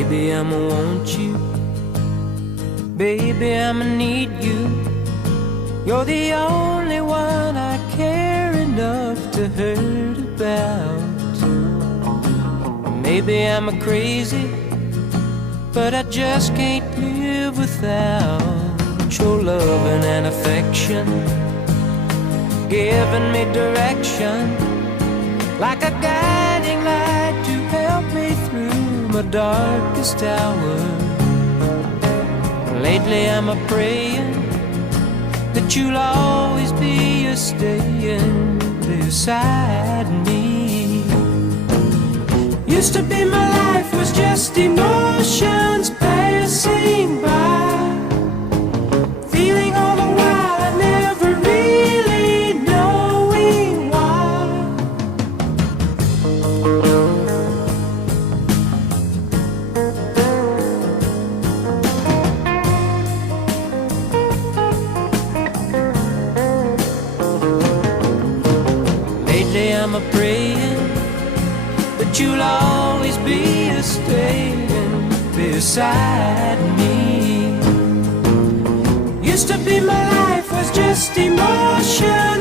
Baby, I'ma want you. Baby, I'ma need you. You're the only one I care enough to hurt about. Maybe I'm a crazy, but I just can't live without your loving and affection, giving me direction, like a guiding light to help me through my darkest hour. Lately I'm a praying that you'll always be a staying beside me. Used to be my life was just emotions passing by, feeling all the while I never really knowing why. Lately I'm a praying that you'll always be a staying beside me. Used to be my life was just emotion